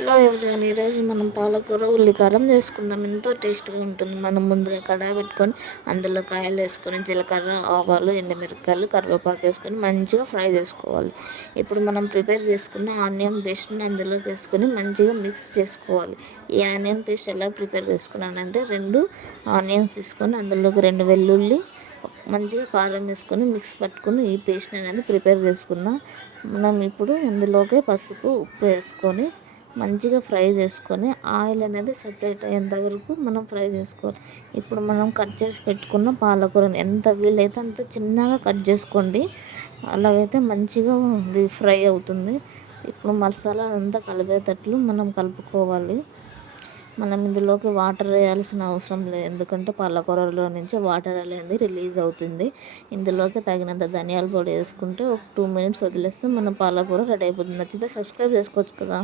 Hello everyone, ఈరోజు మనం పాలకూర ఉల్లికారం చేసుకుందాం. ఎంతో టేస్ట్గా ఉంటుంది. మనం ముందుగా కడాయి పెట్టుకొని అందులో కాయలు వేసుకొని జీలకర్ర, ఆవాలు, ఎండుమిరపకాయలు, కరివేపాకు వేసుకొని మంచిగా ఫ్రై చేసుకోవాలి. ఇప్పుడు మనం ప్రిపేర్ చేసుకున్న ఆనియన్ పేస్ట్ని అందులోకి వేసుకొని మంచిగా మిక్స్ చేసుకోవాలి. ఈ ఆనియన్ పేస్ట్ ఎలా ప్రిపేర్ చేసుకున్నానంటే 2 ఆనియన్స్ తీసుకొని అందులోకి 2 వెల్లుల్లి, మంచిగా కారం వేసుకొని మిక్స్ పట్టుకొని ఈ పేస్ట్ అనేది ప్రిపేర్ చేసుకున్నాం. మనం ఇప్పుడు ఇందులోకి పసుపు, ఉప్పు వేసుకొని మంచిగా ఫ్రై చేసుకొని ఆయిల్ అనేది సపరేట్ అయ్యేంత వరకు మనం ఫ్రై చేసుకోవాలి. ఇప్పుడు మనం కట్ చేసి పెట్టుకున్న పాలకూరని ఎంత వీలైతే అంత చిన్నగా కట్ చేసుకోండి. అలాగైతే మంచిగా ఇది ఫ్రై అవుతుంది. ఇప్పుడు మసాలా అంతా కలిపేటట్లు మనం కలుపుకోవాలి. మనం ఇందులోకి వాటర్ వేయాల్సిన అవసరం లేదు, ఎందుకంటే పాలకూరలో నుంచి వాటర్ అనేది రిలీజ్ అవుతుంది. ఇందులోకి తగినంత ధనియాల పొడి వేసుకుంటే ఒక 2 మినిట్స్ వదిలేస్తే మన పాలకూర రెడీ అయిపోతుంది. నచ్చితే సబ్స్క్రైబ్ చేసుకోవచ్చు కదా.